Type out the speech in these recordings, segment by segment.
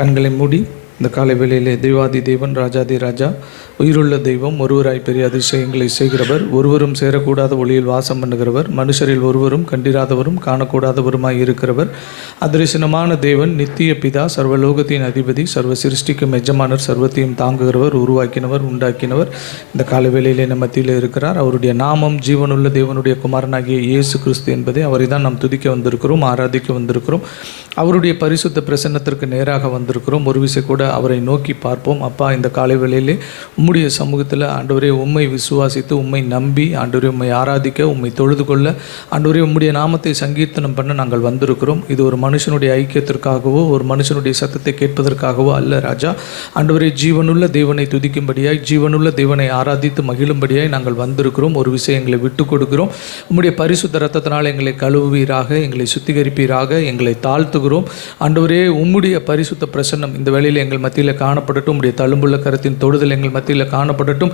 கண்களை மூடி இந்த காலை வேளையிலே தெய்வாதி தேவன் ராஜாதி ராஜா உயிருள்ள தெய்வம் ஒருவராய் பெரிய அதிசயங்களை செய்கிறவர், ஒருவரும் சேரக்கூடாத ஒளியில் வாசம் பண்ணுகிறவர், மனுஷரில் ஒருவரும் கண்டிராதவரும் காணக்கூடாதவருமாய் இருக்கிறவர், அதிர்சனமான தேவன், நித்திய பிதா, சர்வலோகத்தின் அதிபதி, சர்வ சிருஷ்டிக்கும் எஜமானர், சர்வத்தையும் தாங்குகிறவர், உருவாக்கினவர், உண்டாக்கினவர் இந்த காலை வேளையிலே நம்ம மத்தியில் இருக்கிறார். அவருடைய நாமம் ஜீவனுள்ள தேவனுடைய குமாரனாகிய இயேசு கிறிஸ்து என்பதை அவரை தான் நாம் துதிக்க வந்திருக்கிறோம், ஆராதிக்க வந்திருக்கிறோம். அவருடைய பரிசுத்த பிரசன்னத்திற்கு நேராக வந்திருக்கிறோம். ஒரு விசை கூட அவரை நோக்கி பார்ப்போம். அப்பா, இந்த காலை வேளையிலே உம்முடைய சமூகத்தில் ஆண்டவரே உம்மை விசுவாசித்து உம்மை நம்பி ஆண்டவரே உம்மை ஆராதிக்க உம்மை தொழுது கொள்ள ஆண்டவரே உம்முடைய நாமத்தை சங்கீர்த்தனம் பண்ண நாங்கள் வந்திருக்கிறோம். இது ஒரு மனுஷனுடைய ஐக்கியத்திற்காகவோ ஒரு மனுஷனுடைய சத்தத்தை கேட்பதற்காகவோ அல்ல ராஜா. ஆண்டவரே ஜீவனுள்ள தேவனை துதிக்கும்படியாய், ஜீவனுள்ள தேவனை ஆராதித்து மகிழும்படியாய் நாங்கள் வந்திருக்கிறோம். ஒரு விஷயங்களை விட்டு கொடுக்கிறோம். உம்முடைய பரிசுத்த ரத்தத்தினால் எங்களை கழுவுவீராக, எங்களை சுத்திகரிப்பீராக, எங்களை தாழ்த்துகிறோம். ஆண்டவரே உம்முடைய பரிசுத்த பிரசன்னம் இந்த வேளையில் எங்கள் மத்தியில் காணப்படட்டும். உம்முடைய தழும்புள்ள கரத்தின் தொடுதல் எங்கள் மத்தியில் காணப்படட்டும்.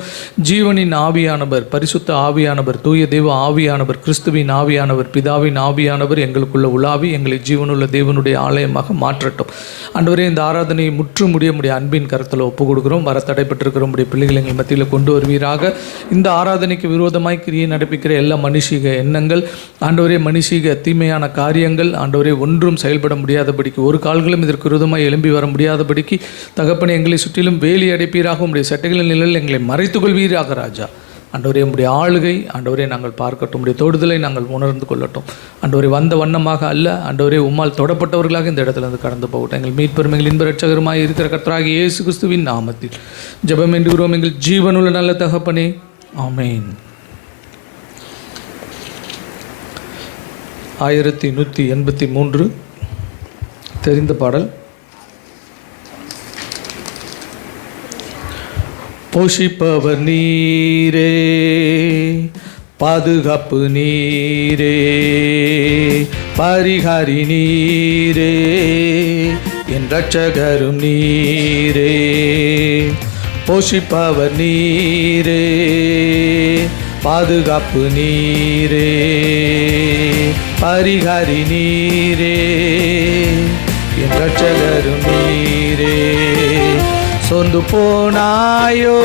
ஜீவனின் ஆவியானவர், பரிசுத்த ஆவியானவர், தூய தெய்வ ஆவியானவர், கிறிஸ்துவின் ஆவியானவர், பிதாவின் ஆவியானவர் எங்களுக்குள்ள உலாவி எங்களை ஜீவனுள்ள தேவனுடைய ஆலயமாக மாற்றட்டும். ஆண்டவரே, இந்த ஆராதனையை முற்று முடிய அன்பின் கரத்தில் ஒப்பு கொடுக்கிறோம். வர தடைப்பட்டிருக்கிற உடைய பிள்ளைகள் எங்கள் மத்தியில் கொண்டு வருவீராக. இந்த ஆராதனைக்கு விரோதமாய் கிரியை நடப்பிக்கிற எல்லா மனுஷீக எண்ணங்கள், ஆண்டவரே மனுஷீக தீமையான காரியங்கள், ஆண்டவரே ஒன்றும் செயல்பட முடியாதபடிக்கு, ஒரு கால்களும் இதற்கு விரோதமாய் எழும்பி வர முடியாதபடிக்கு தகப்பனை எங்களை சுற்றிலும் வேலி அடைப்பீராக. உடைய சட்டைகளின் நிழலில் எங்களை மறைத்துக் கொள்வீராக ராஜா. ஆண்டவரே உம்முடைய ஆளுகை ஆண்டவரே நாங்கள் பார்க்கட்டும், உடைய தொடுதலை நாங்கள் உணர்ந்து கொள்ளட்டும். ஆண்டவரே வந்த வண்ணமாக அல்ல, ஆண்டவரே உம்மால் தொடப்பட்டவர்களாக இந்த இடத்துல கடந்து போகட்டும். எங்கள் மீட்பெரும் எங்கள் இன்ப ரட்சகருமாய் இருக்கிற கர்த்தராகிய இயேசு கிறிஸ்துவின் நாமத்தில் ஜெபம் என்கிறோம் எங்கள் ஜீவனுள்ள நல்ல தகப்பனே, ஆமென். 1183 தெரிந்த பாடல். போஷிப்பவர் நீரே, பாதுகாப்பு நீரே, பரிகாரி நீரே, என் ரட்சகரும் நீரே. போஷிப்பவர் நீரே, பாதுகாப்பு நீரே, பரிகாரி நீரே, என் ரட்சகரும் நீரே. சொந்து போனாயோ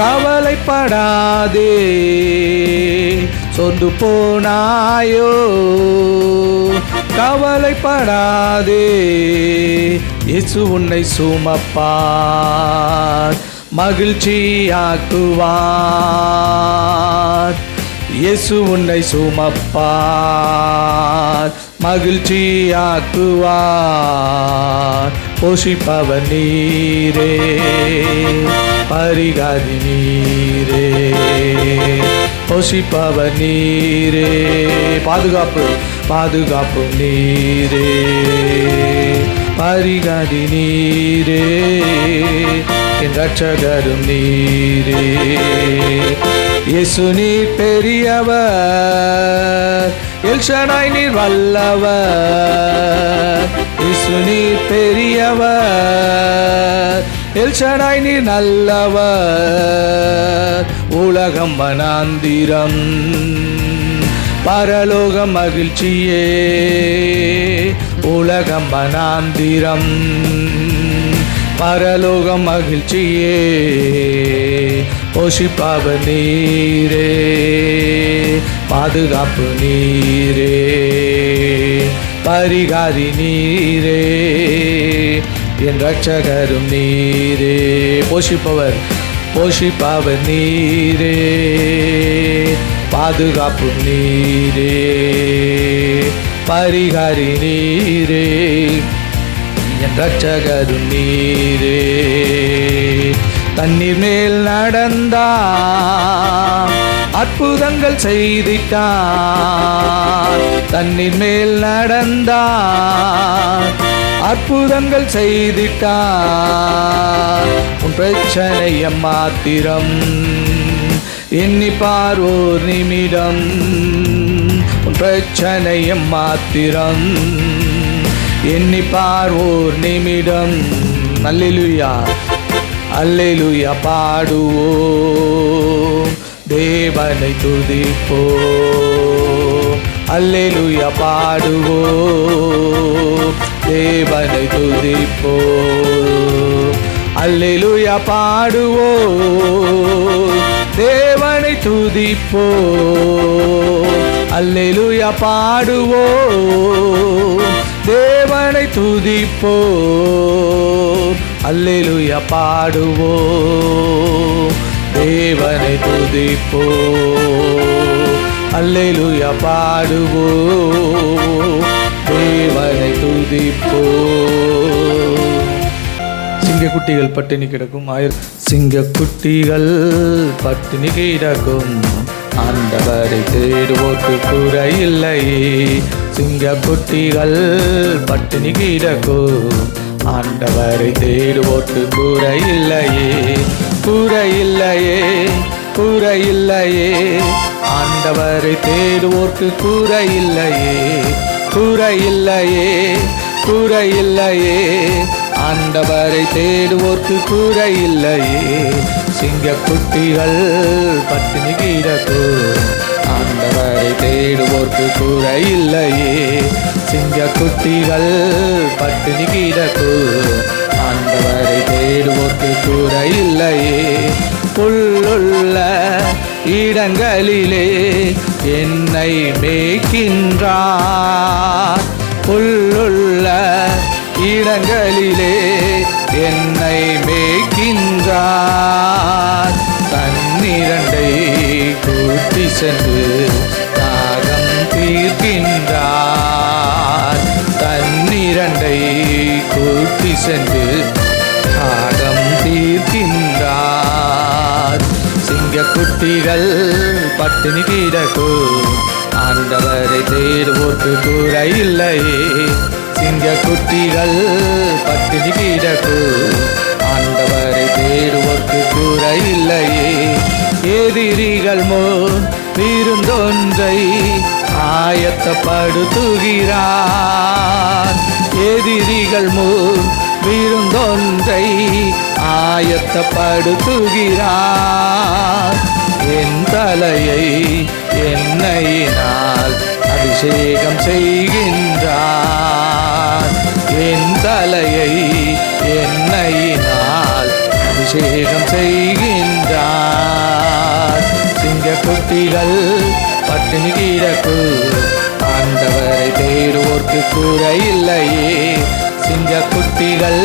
கவலைப்படாதே, சொந்து போனாயோ கவலைப்படாதே, இயேசு உன்னை சுமப்பார், மகிழ்ச்சியாக்குவார். இயேசு உன்னை சுமப்பார், மகிழ்ச்சியாக்குவார். போஷிப்பவர் நீரே, பரிகாரி நீரே, போஷிப்பவர் நீரே, பாதுகாப்பு நீரே, பரிகாரி நீரே, என் ரட்சகரும் நீரே. இயேசு நீர் பெரியவர், எல்ஷடாய் நீர் வல்லவர். இயேசு நீர் பெரியவர், எல்ஷடாய் நீர் நல்லவர். உலகம் வனாந்திரம், பரலோகம் மகிழ்ச்சியே. உலகம் வனாந்திரம், பரலோகம் மகிழ்ச்சியே. போஷிப்பவர் நீரே, பாதுகாப்பு நீரே, பரிகாரி நீரே, என் ரட்சகரும் நீரே. போஷிப்பவர் நீரே, பாதுகாப்பு நீரே, பரிகாரி நீரே, என் ரட்சகரும் நீரே. தண்ணீர் மேல் நடந்தார், அற்புதங்கள் செய்திட்டார். தண்ணீர் மேல் நடந்தார், அற்புதங்கள் செய்திட்டார். உன் பிரச்சனை மாத்திரம் எண்ணி பார்வோர் நிமிடம். உன் பிரச்சனை மாத்திரம் எண்ணி பார்வோர் நிமிடம். அல்லேலூயா அல்லேலூயா பாடுவோம், தேவனை துதிப்போம். அல்லேலூயா பாடுவோம், தேவனை துதிப்போம். அல்லேலூயா பாடுவோம், தேவனை துதிப்போம். அல்லேலூயா பாடுவோம், தேவனை துதிப்போம். அல்லேலூயா பாடுவோம், தேவனை துதிப்போம். அல்லேலூயா பாடுவோம், தேவனை துதிப்போம். சிங்கக்குட்டிகள் பட்டினி கிடக்கும் சிங்கக்குட்டிகள் பட்டினி கிடக்கும், ஆண்டவரை தேடுவோர்க்கு குறை இல்லையே. சிங்கக்குட்டிகள் பட்டினி கிடக்கும், ஆண்டவரை தேடுவோர்க்கு குறை இல்லையே. குறை இல்லையே, குறை இல்லையே, ஆண்டவரை தேடுவோர்க்கு குறை இல்லையே. குறை இல்லையே, குறை இல்லையே, ஆண்டவரை தேடுவோர்க்கு குறை இல்லையே. சிங்கக்குட்டிகள் பட்டினி கிடக்கும், ஆண்டவரை தேடுவோர்க்கு குறை இல்லையே. சிங்கக்குட்டிகள் பட்டினி கிடக்கும், ஆண்டவரை தேடுவோர்க்கு குறை இல்லையே. புல்லுள்ள இடங்களிலே என்னை மேய்க்கின்றார். புல்லுள்ள இடங்களிலே என்னை மேய்க்கின்றார். தன்னிரண்டை கூட்டி சென்று தாகம் தீர்க்கின்றார். தன்னிரண்டை கூட்டி சென்று தாகம் தீர்க்கின்றார். சிங்கக்குட்டிகள் பட்டினி கிடக்கும், ஆண்டவரை தேடுவோர்க்கு குறை இல்லையே. சிங்கக்குட்டிகள் பட்டினி கிடக்கும், ஆண்டவரை தேடுவோர்க்கு குறை இல்லையே. எதிரிகள் முன் விருந்தொன்றை ஆயத்தப்படுத்துகிறார். எதிரிகள் முன் விருந்தொன்றை ஆயத்தப்படுத்துகிறார். என் தலையை எண்ணெயினால் அபிஷேகம் செய்கின்றார். என் தலையை எண்ணெயினால் அபிஷேகம் செய்கின்றார். சிங்கக்குட்டிகள் பட்டினி கிடக்கும், ஆண்டவரை தேடுவோர்க்கு குறை இல்லையே. சிங்கக்குட்டிகள்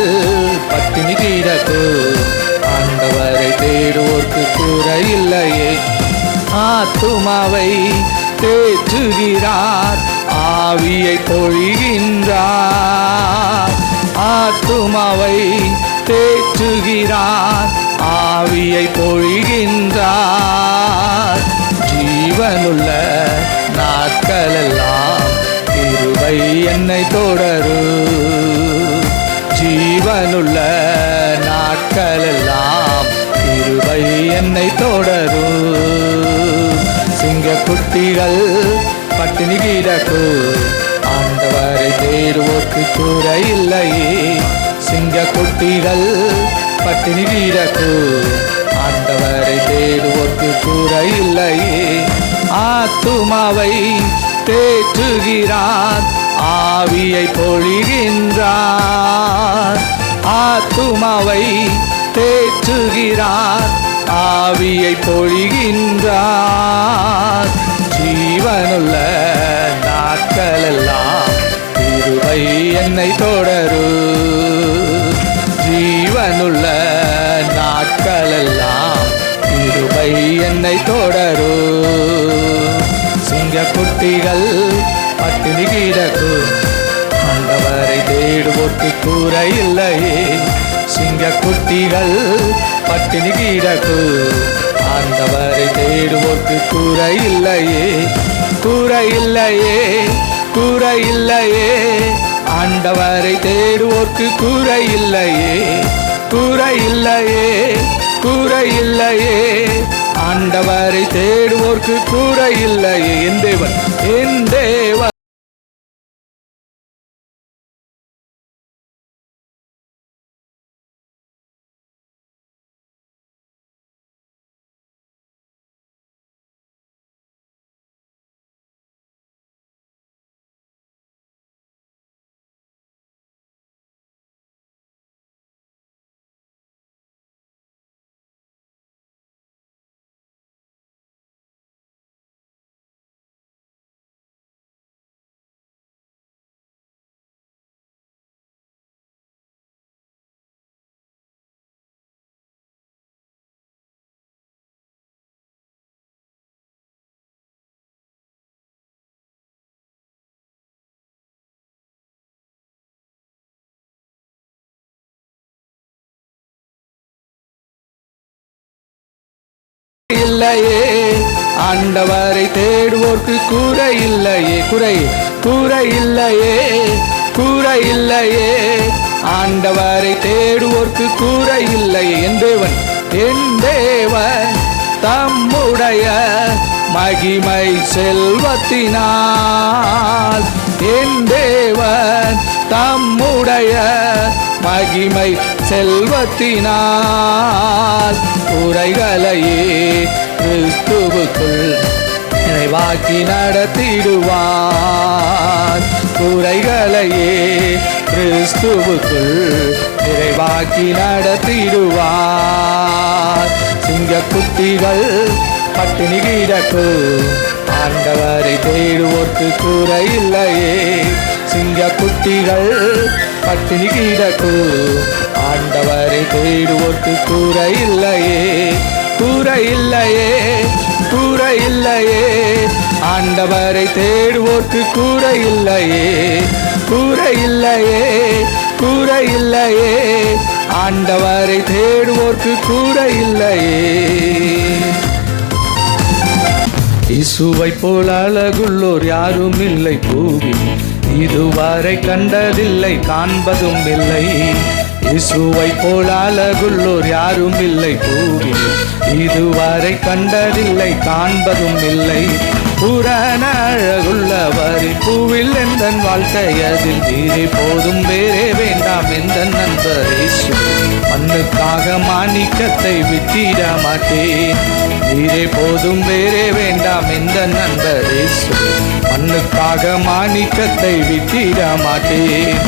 பட்டினி கிடக்கும், ஆண்டவரை தேடுவோர்க்கு குறை இல்லையே. ஆத்துமாவை தேற்றுகிறார், ஆவியை பொழிகின்றார். ஆத்துமாவை தேற்றுகிறார், ஆவியை பொழிகின்றார். ஜீவனுள்ள நாட்களெல்லாம் கிருபை என்னை தொடரும். ஜீவனுள்ள நாட்களெல்லாம் கிருபை என்னை தொடரும். சிங்கக்குட்டிகள் பட்டினி கிடக்கும், ஆண்டவரை தேடுவோர்க்கு குறை இல்லையே. சிங்கக்குட்டிகள் பட்டினி கிடக்கும், ஆண்டவரை தேடுவோர்க்கு குறை இல்லையே. ஆத்துமாவை தேற்றுகிறார், ஆவியை பொழிகின்றார். ஆத்துமாவை தேற்றுகிறார், ஆவியை பொழிகின்றார். ஜீவனுள்ள நாட்களெல்லாம் கிருபை என்னை தொடரும். ஜீவனுள்ள நாட்களெல்லாம் கிருபை என்னை தொடரும். சிங்கக்குட்டிகள் பட்டினி கிடக்கும், ஆண்டவரை தேடுவோர்க்கு குறை இல்லையே. சிங்கக்குட்டிகள் பட்டினி கிடக்கும், ஆண்டவரை தேடுவோர்க்கு குறை இல்லையே. குறை இல்லையே, குறை இல்லையே, ஆண்டவரை தேடுவோர்க்கு குறை இல்லையே. குறை இல்லையே, குறை இல்லையே, ஆண்டவரை தேடுவோர்க்கு குறை இல்லையே. என் தேவன், என் தேவன். இல்லையே. ஆண்டவரை தேடுவோர்க்கு குறை இல்லையே, குறை இல்லையே, குறை இல்லையே. ஆண்டவரை தேடுவோர்க்கு குறை இல்லையே. என் தேவன் தம்முடைய மகிமை செல்வத்தினால், என் தேவன் தம்முடைய மகிமை செல்வத்தினால் குறைகளையே கிறிஸ்துவுக்குள் நிறைவாக்கி நடத்திடுவார். குறைகளையே கிறிஸ்துவுக்குள் நிறைவாக்கி நடத்திடுவார். சிங்கக்குட்டிகள் பட்டினி கிடக்கும், ஆண்டவரை தேடுவோர்க்கு குறை இல்லையே. சிங்கக்குட்டிகள் பட்டினி கிடக்கும், ஆண்டவரை தேடுவோர்க்கு குறை இல்லையே. குறை இல்லையே, குறை இல்லையே. ஆண்டவரை தேடுவோர்க்கு குறை இல்லையே, குறை இல்லையே, குறை இல்லையே. ஆண்டவரை தேடுவோர்க்கு குறை இல்லையே. இயேசுவை போல் அழகுள்ளோர் யாரும் இல்லை பூவில், இதுவரை கண்டதில்லை காண்பதும் இல்லை. இயேசுவை போல் அழகுள்ளோர் யாரும் இல்லை பூவில், இதுவரை கண்டதில்லை காண்பதும் இல்லை. புராண அழகுள்ளவர் பூவில் எந்தன் வாழ்க்கை அதில் நீரே போதும் வேறே வேண்டாம் எந்த நண்பர் இயேசு. மண்ணுக்காக மாணிக்கத்தை விட்டிட மாட்டேன், நீரே போதும் வேறே வேண்டாம் எந்த நண்பர் இயேசு. மண்ணுக்காக மாணிக்கத்தை விட்டிட மாட்டேன்.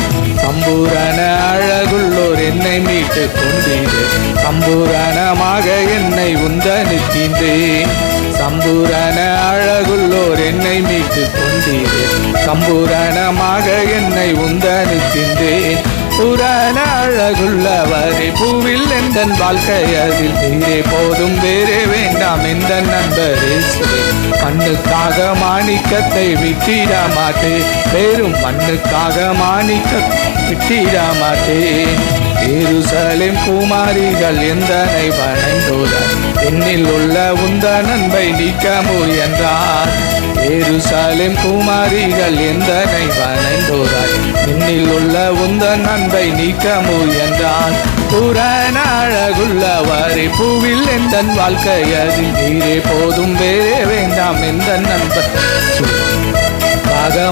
சம்பூரண அழகுள்ளோர் என்னை மீட்டு கொண்டீரே, சம்பூரணமாக என்னை உந்தனுக்கின்றேன். சம்பூரண அழகுள்ளோர் என்னை மீட்டு கொண்டீரே, சம்பூரணமாக என்னை உந்தனுக்கின்றேன். புராண அழகுள்ளவரே பூவில் எந்தன் வாழ்க்கை அதில் நீரே போதும் வேறே வேண்டாம் எந்த நண்பர் இயேசுவே. மண்ணுக்காக மாணிக்கத்தை விட்டிட மாட்டேன், வெறும் மண்ணுக்காக மாணிக்கத்தை விட்டிட மாட்டேன். எருசலேம் குமாரிகள் எந்தனை வணங்குவர், என்னில் உள்ள உந்த நண்பை நீக்க முயன்றார். எருசலேம் குமாரிகள் எந்தனை வணங்குவர், என்னில் உள்ள உந்த நண்பை நீக்க முயன்றார். புராண அழகுள்ளவரே பூவில் எந்தன் வாழ்க்கை அதில் நீரே போதும் வேறே வேண்டாம் எந்த நண்பர்.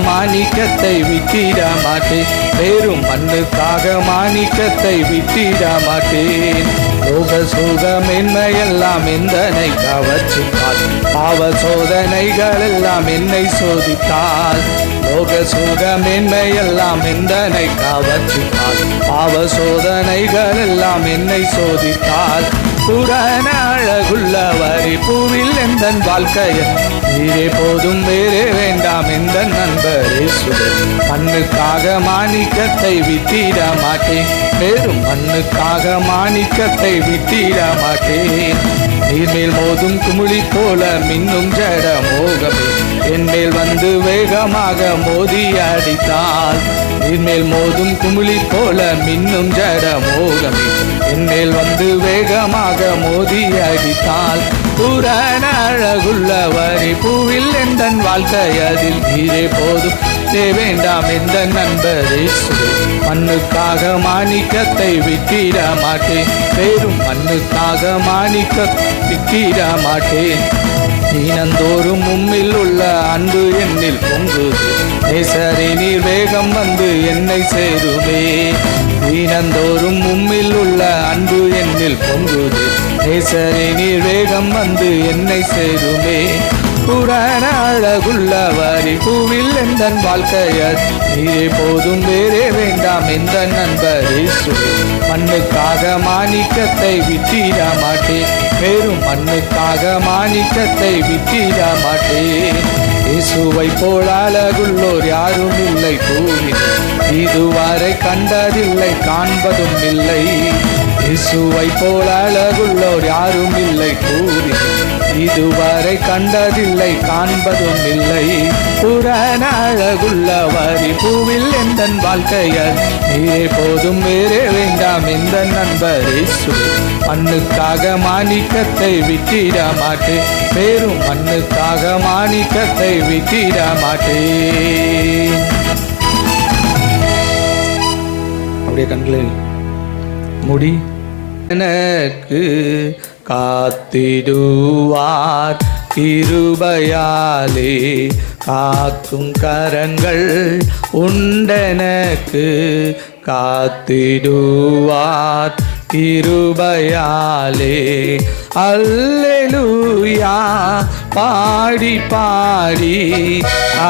மாணிக்கத்தை விட்டிட மாட்டேன், வெறும் மண்ணுக்காக மாணிக்கத்தை விட்டிட மாட்டேன். லோக சுகம் மென்மையெல்லாம் எந்தனை கவர்ச்சித்தால், பாவ சோதனைகள் எல்லாம் என்னை சோதித்தால். லோக சுகம் மென்மையெல்லாம் எந்தனை கவர்ச்சித்தால், பாவ சோதனைகள் எல்லாம் என்னை சோதித்தால். புராண அழகுள்ளவரே பூவில் எந்தன் வாழ்க்கைய நீரே போதும் வேறே வேண்டாம் எந்த நண்பர் இயேசுவே. மண்ணுக்காக மாணிக்கத்தை விட்டிட மாட்டேன், வெறும் மண்ணுக்காக மாணிக்கத்தை விட்டிட மாட்டேன். நீர்மேல் மோதும் குமிழி போல மின்னும் ஜட மோகமே என்மேல் வந்து வேகமாக மோதி அடித்தால். நீர்மேல் மோதும் குமிழி போல மின்னும் ஜட மோகமே என்மேல் வந்து வேகமாக மோதி அடித்தால். புராண அழகுள்ளவரே பூவில் எந்தன் வாழ்க்கை அதில் நீரே போதும் வேண்டாம் எந்த நண்பர் இயேசுவே. மண்ணுக்காக மாணிக்கத்தை விட்டிட மாட்டேன், வெறும் மண்ணுக்காக மாணிக்கத்தை விட்டிட மாட்டேன். தினந்தோறும் உம்மில் உள்ள அன்பு என்னில் பொங்குது, நேசரே நீர் வேகம் வந்து என்னை சேருமே. தினந்தோறும் உம்மில் உள்ள அன்பு என்னில் பொங்குது, நேசரே நீர் வேகம் வந்து என்னை சேருமே. புராண அழகுள்ளவரே பூவில் எந்தன் வாழ்க்கையர் நீரே போதும் வேறே வேண்டாம் எந்த நண்பர் இயேசுவே. மண்ணுக்காக மாணிக்கத்தை விட்டிட மாட்டேன், வெறும் மண்ணுக்காக மாணிக்கத்தை விட்டிட மாட்டேன். இயேசுவை போல் அழகுள்ளோர் யாரும் இல்லை பூவில், இதுவரை கண்டதில்லை காண்பதும் இல்லை. இயேசுவை போல் அழகுள்ளோர் யாரும் இல்லை பூவில், இதுவரை கண்டதில்லை, காண்பதும் இல்லை. புறன அழகுள்ளவர் பூவில் எந்தன் வாழ்க்கையர், நீரே போதும் வேறே வேண்டாம் எந்த நண்பர் இயேசுவே. மண்ணுக்காக மாணிக்கத்தை விட்டிட மாட்டேன், பேரும் மண்ணுக்காக மாணிக்கத்தை விட்டிட மாட்டேன். அப்படியே கண்களை மூடி எனக்கு காத்திடுவார் கிருபையாலே, காக்கும் கரங்கள் உண்டெனக்கு காத்திடுவார் கிருபையாலே. அல்லேலூயா பாடி பாடி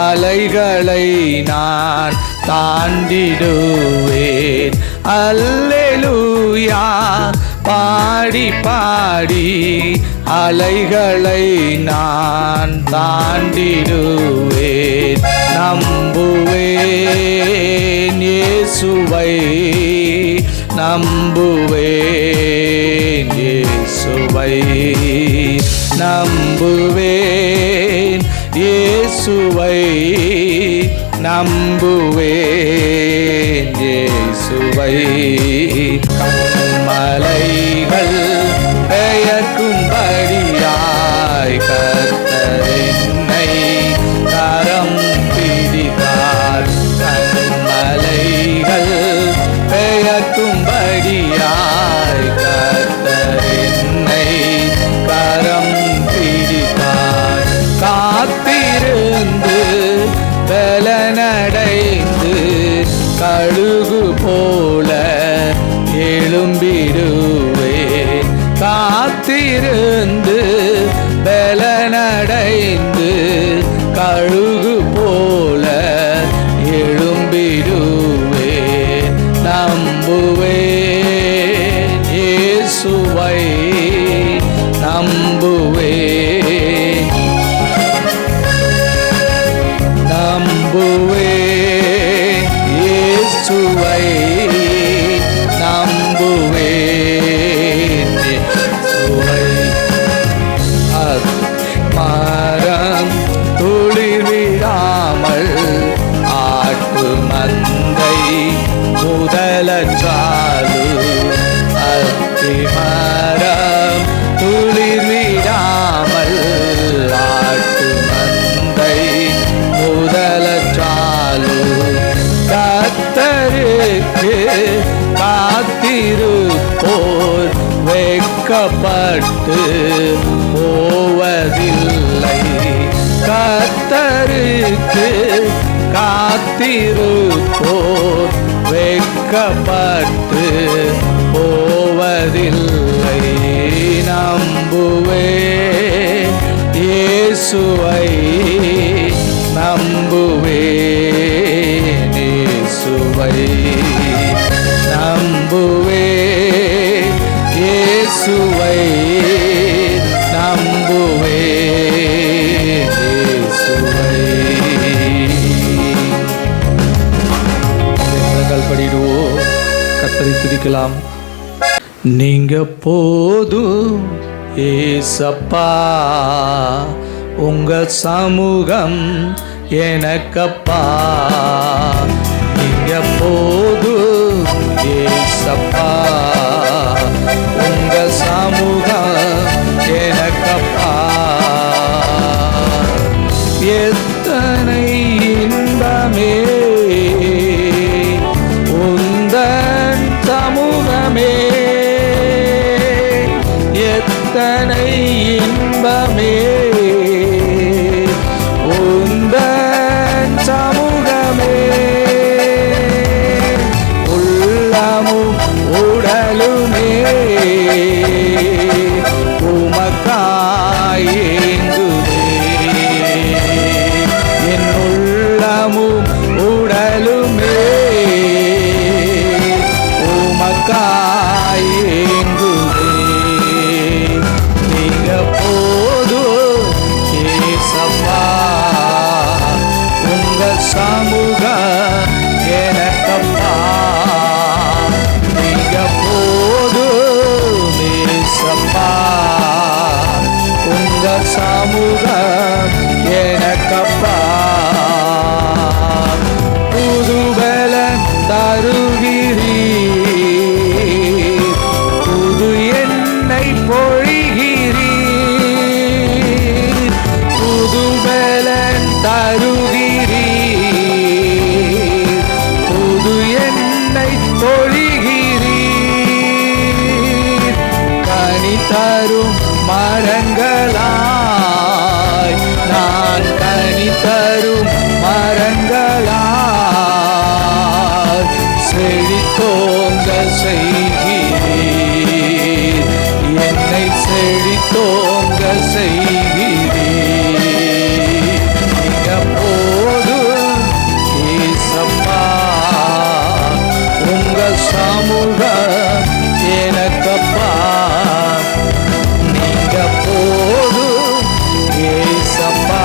அலைகளை நான் தாண்டிடுவேன். அல்லேலூயா பாடி பாடி அலைகளை நான் தாண்டிடுவேன். நம்புவேன் இயேசுவை, நம்புவேன் இயேசுவை, நம்புவேன் இயேசுவை, நம்புவேன் இயேசுவை. மலைகள் பெயர்க்கும்படியாய் கர்த்தர் என்னை கரம் பிடித்தார். மலைகள் பெயர்க்கும்படியாய் கர்த்தர் என்னை கரம் பிடித்தார். காத்திருந்து பலனடைந்து கழுகு போல எழும்பிடுவேன். காத்திருந்து பலனடைந்து கழுகு போல எழும்பிடுவேன். நம்புவேன் இயேசுவை, நம்புவேன், நம்புவேன் இயேசுவை, நம்புவேன் இயேசுவை. மரம் துளிர் விடாமல் ஆட்டு மந்தை முதலற்றாலு, அத்திமரம் துளிர் விடாமல் ஆட்டு மந்தை முதலற்றாலு, கர்த்தருக்கு காத்திருப்போர் வெட்கப்பட்டு போவதில்லை. கர்த்தருக்கு காத்திருப்போர் வெட்கப்பட்டு போவதில்லை. நம்புவேன் இயேசுவை, நம்புவேன் இயேசுவை, நம்புவேன் இயேசுவை, நம்புவேன் இயேசுவை. படிடுவோம், கர்த்தரை துதிக்கலாம். நீங்க போதும் ஏசப்பா, உங்க சமூகம் எனக்கப்பா. நீங்க போதும் ஏசப்பா, உங்க சமூகம் எனக்கப்பா. எத்தனை இன்பமே உந்தன் சமூகமே, எத்தனை இன்பமே உந்தன் சமூகமே. சமூகம் எனக்கப்பா. புதுபலன் தருகிறீர், புது எண்ணெய் பொழிகிறீர். புதுபலன் தருகிறீர், புது எண்ணெய் பொழிகிறீர். கனி தரும் மரங்களாய் நான் கனி தரும் மரங்களாய் செழித்தோங்க செய்கிறீர், என்னை செழித்தோங்க செய்கிறீர். நீங்க போதும் ஏசப்பா, உங்க சமூகம் எனக்கப்பா. நீங்க போதும் ஏசப்பா,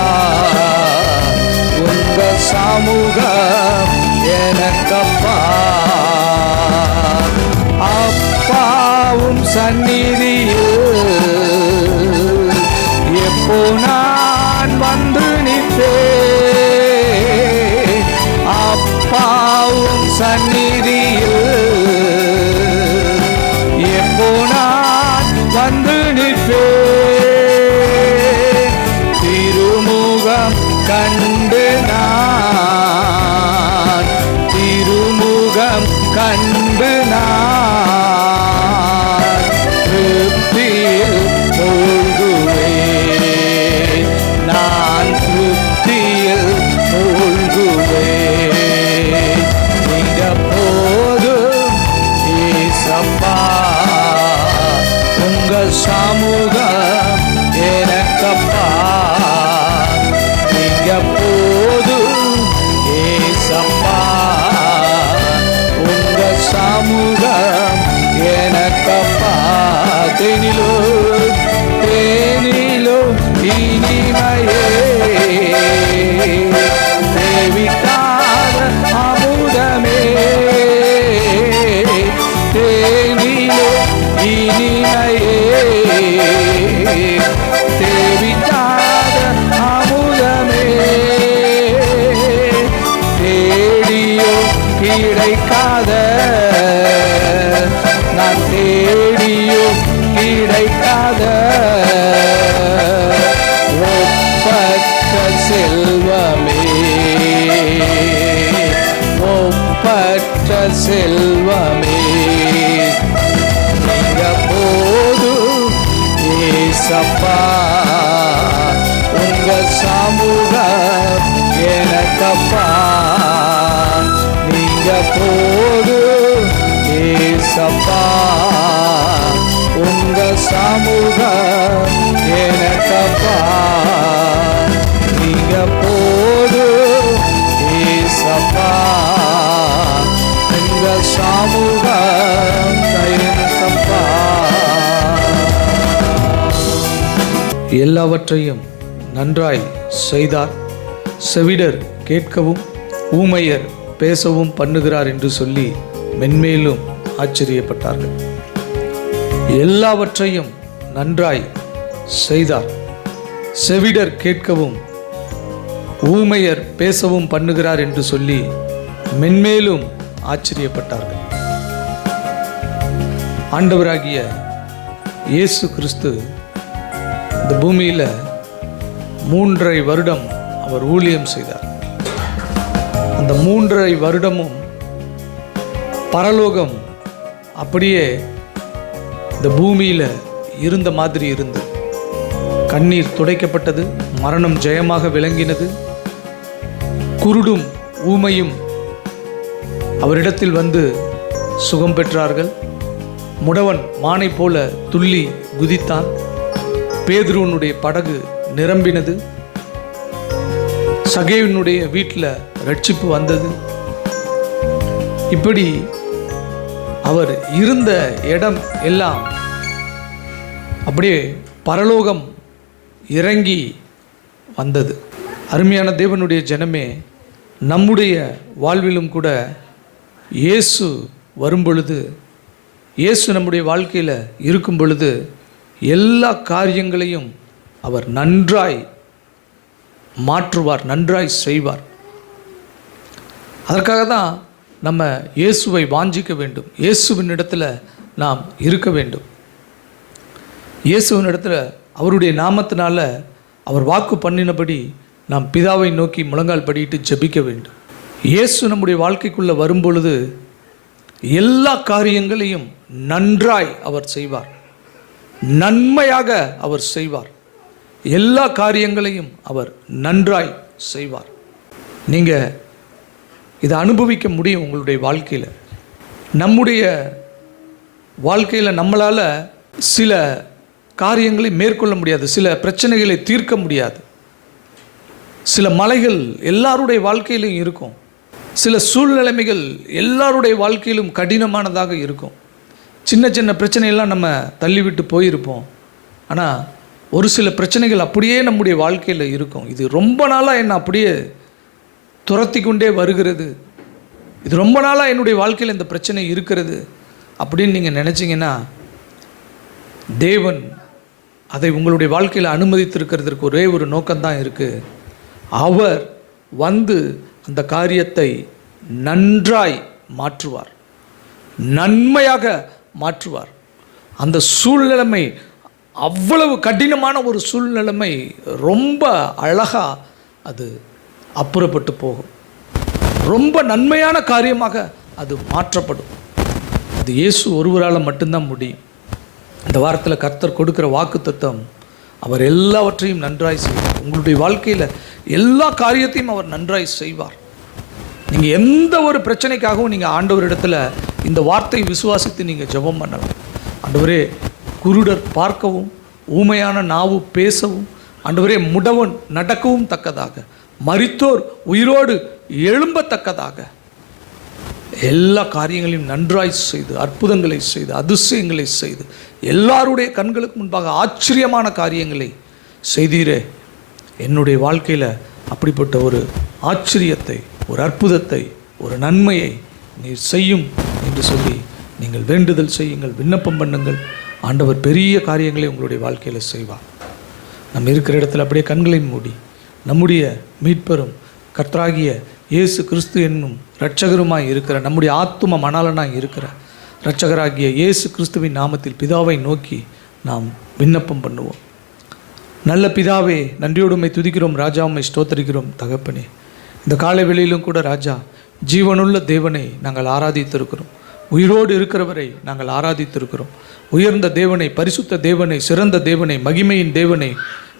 உங்க சமூகம் எனக்கப்பா. அப்பாவும் சந்நிதியில் எப்போ நான் வந்து நிற்பேன். அப்பாவும் சந்நிதியில் எப்போ நான் வந்து நிற்பேன். திருமுகம் கண்டு நான், திருமுகம் கண்டு நான் திருப்தியில் மூழ்குவேன். நான் திருப்தியில் மூழ்குவேன். நீங்க போதும் ஏசப்பா, உங்க சமூகம் எனக்கப்பா. நீங்க போதும் ஏசப்பா, உங்க சமூகம் எனக்கப்பா. தேனிலோ தேனிலோ இனிமையே, தேவிக்காத அமுதமே. தேனிலோ இனிமையே, தேவிக்காத அமுதமே. தேடியோ கிடைக்காத, நான் தேடியோ கிடைக்காத ஒப்பற்ற செல்வமே, ஒப்பற்ற செல்வமே. நீங்க போதும் ஏசப்பா, உங்க சமூகம் எனக்கப்பா. நீங்க போதும் ஏசப்பா, உங்க சமூகம் எனக்கப்பா. நீங்க போதும் ஏசப்பா, உங்க சமூகம் எனக்கப்பா. எல்லாவற்றையும் நன்றாய் செய்தார், செவிடர் கேட்கவும் ஊமையர் பேசவும் பண்ணுகிறார் என்று சொல்லி மென்மேலும் ஆச்சரியப்பட்டார்கள். எல்லாவற்றையும் நன்றாய் செய்தார், செவிடர் கேட்கவும் ஊமையர் பேசவும் பண்ணுகிறார் என்று சொல்லி மென்மேலும் ஆச்சரியப்பட்டார்கள். ஆண்டவராகிய இயேசு கிறிஸ்து இந்த பூமியில் 3.5 வருடம் அவர் ஊழியம் செய்தார். அந்த 3.5 வருடமும் பரலோகம் அப்படியே இந்த பூமியில் இருந்த மாதிரி இருந்தது. கண்ணீர் துடைக்கப்பட்டது, மரணம் ஜெயமாக விளங்கினது. குருடும் ஊமையும் அவரிடத்தில் வந்து சுகம் பெற்றார்கள். முடவன் மானை போல துள்ளி குதித்தான். பேதுருவனுடைய படகு நிரம்பினது. சகேவினுடைய வீட்டில் ரட்சிப்பு வந்தது. இப்படி அவர் இருந்த இடம் எல்லாம் அப்படியே பரலோகம் இறங்கி வந்தது. அருமையான தேவனுடைய ஜனமே, நம்முடைய வாழ்விலும் கூட இயேசு வரும் பொழுது, இயேசு நம்முடைய வாழ்க்கையில் இருக்கும் பொழுது எல்லா காரியங்களையும் அவர் நன்றாய் மாற்றுவார், நன்றாய் செய்வார். அதற்காக தான் நம்ம இயேசுவை வாஞ்சிக்க வேண்டும், இயேசுவின் இடத்துல நாம் இருக்க வேண்டும். இயேசுவின் இடத்துல அவருடைய நாமத்தினால அவர் வாக்கு பண்ணினபடி நாம் பிதாவை நோக்கி முழங்கால் படியிட்டு ஜெபிக்க வேண்டும். இயேசு நம்முடைய வாழ்க்கைக்குள்ளே வரும்பொழுது எல்லா காரியங்களையும் நன்றாய் அவர் செய்வார், நன்மையாக அவர் செய்வார். எல்லா காரியங்களையும் அவர் நன்றாய் செய்வார். நீங்கள் இதை அனுபவிக்க முடியும் உங்களுடைய வாழ்க்கையில். நம்முடைய வாழ்க்கையில் நம்மளால் சில காரியங்களை மேற்கொள்ள முடியாது, சில பிரச்சனைகளை தீர்க்க முடியாது. சில மலைகள் எல்லாருடைய வாழ்க்கையிலும் இருக்கும், சில சூழ்நிலைமைகள் எல்லாருடைய வாழ்க்கையிலும் கடினமானதாக இருக்கும். சின்ன சின்ன பிரச்சனையெல்லாம் நம்ம தள்ளிவிட்டு போயிருப்போம். ஆனால் ஒரு சில பிரச்சனைகள் அப்படியே நம்முடைய வாழ்க்கையில் இருக்கும். இது ரொம்ப நாளாக என்னை அப்படியே துரத்தி கொண்டே வருகிறது, இது ரொம்ப நாளாக என்னுடைய வாழ்க்கையில் இந்த பிரச்சனை இருக்கிறது அப்படின்னு நீங்கள் நினச்சிங்கன்னா, தேவன் அதை உங்களுடைய வாழ்க்கையில் அனுமதித்திருக்கிறதுக்கு ஒரே ஒரு நோக்கம்தான் இருக்குது. அவர் வந்து அந்த காரியத்தை நன்றாய் மாற்றுவார், நன்மையாக மாற்றுவார். அந்த சூழ்நிலைமை அவ்வளவு கடினமான ஒரு சூழ்நிலைமை ரொம்ப அழகாக அது அப்புறப்பட்டு போகும், ரொம்ப நன்மையான காரியமாக அது மாற்றப்படும். அது இயேசு ஒருவரால் மட்டும்தான் முடியும். இந்த வாரத்தில் கர்த்தர் கொடுக்குற வாக்குத்தத்தம், அவர் எல்லாவற்றையும் நன்றாய் செய்வார். உங்களுடைய வாழ்க்கையில் எல்லா காரியத்தையும் அவர் நன்றாய் செய்வார். நீங்கள் எந்த ஒரு பிரச்சனைக்காகவும் நீங்கள் ஆண்டவரிடத்தில் இந்த வார்த்தையை விசுவாசித்து நீங்கள் ஜெபம் பண்ணலாம். ஆண்டவரே, குருடர் பார்க்கவும், ஊமையான நாவு பேசவும், ஆண்டவரே முடவன் நடக்கவும் தக்கதாக, மரித்தோர் உயிரோடு எழும்பத்தக்கதாக எல்லா காரியங்களையும் நன்றாய் செய்து, அற்புதங்களை செய்து, அதிசயங்களை செய்து, எல்லாருடைய கண்களுக்கு முன்பாக ஆச்சரியமான காரியங்களை செய்தீரே. என்னுடைய வாழ்க்கையில் அப்படிப்பட்ட ஒரு ஆச்சரியத்தை, ஒரு அற்புதத்தை, ஒரு நன்மையை நீர் செய்யும் என்று சொல்லி நீங்கள் வேண்டுதல் செய்யுங்கள், விண்ணப்பம் பண்ணுங்கள். ஆண்டவர் பெரிய காரியங்களை உங்களுடைய வாழ்க்கையில் செய்வார். நம்ம இருக்கிற இடத்துல அப்படியே கண்களை மூடி நம்முடைய மீட்பரும் கர்த்தராகிய இயேசு கிறிஸ்து என்னும் இரட்சகருமாய் இருக்கிற, நம்முடைய ஆத்தும மணாளனாய் இருக்கிற இரட்சகராகிய இயேசு கிறிஸ்துவின் நாமத்தில் பிதாவை நோக்கி நாம் விண்ணப்பம் பண்ணுவோம். நல்ல பிதாவே, நன்றியோடு உம்மை துதிக்கிறோம் ராஜா, உம்மை ஸ்தோத்தரிக்கிறோம் தகப்பனே. இந்த காலை வேளையிலும் கூட ராஜா, ஜீவனுள்ள தேவனை நாங்கள் ஆராதித்திருக்கிறோம், உயிரோடு இருக்கிறவரை நாங்கள் ஆராதித்திருக்கிறோம். உயர்ந்த தேவனை, பரிசுத்த தேவனை, சிறந்த தேவனை, மகிமையின் தேவனை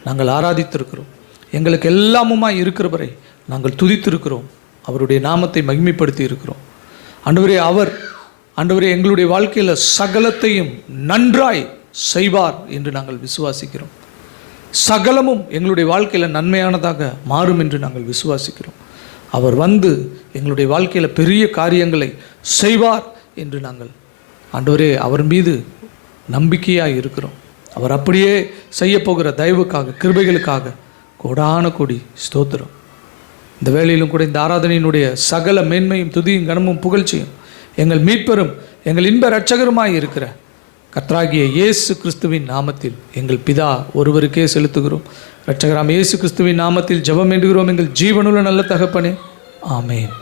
நாங்கள் ஆராதித்திருக்கிறோம். எங்களுக்கு எல்லாமுமாய் இருக்கிறவரை நாங்கள் துதித்திருக்கிறோம், அவருடைய நாமத்தை மகிமைப்படுத்தி இருக்கிறோம். ஆண்டவரே எங்களுடைய வாழ்க்கையில் சகலத்தையும் நன்றாய் செய்வார் என்று நாங்கள் விசுவாசிக்கிறோம். சகலமும் எங்களுடைய வாழ்க்கையில் நன்மையானதாக மாறும் என்று நாங்கள் விசுவாசிக்கிறோம். அவர் வந்து எங்களுடைய வாழ்க்கையில் பெரிய காரியங்களை செய்வார் என்று நாங்கள் ஆண்டவரே அவர் மீது நம்பிக்கையாக இருக்கிறோம். அவர் அப்படியே செய்யப்போகிற தயவுக்காக, கிருபைகளுக்காக கோடான கோடி ஸ்தோத்திரம். இந்த வேளையிலும் கூட இந்த ஆராதனையினுடைய சகல மேன்மையும் துதியும் கனமும் புகழ்ச்சியும் எங்கள் மீட்பரும் எங்கள் இன்ப இரட்சகருமாய் இருக்கிற கர்த்தராகிய இயேசு கிறிஸ்துவின் நாமத்தில் எங்கள் பிதா ஒருவருக்கே செலுத்துகிறோம். இரட்சகராம் இயேசு கிறிஸ்துவின் நாமத்தில் ஜெபம் வேண்டுகிறோம் எங்கள் ஜீவனுள்ள நல்ல தகப்பனே, ஆமென்.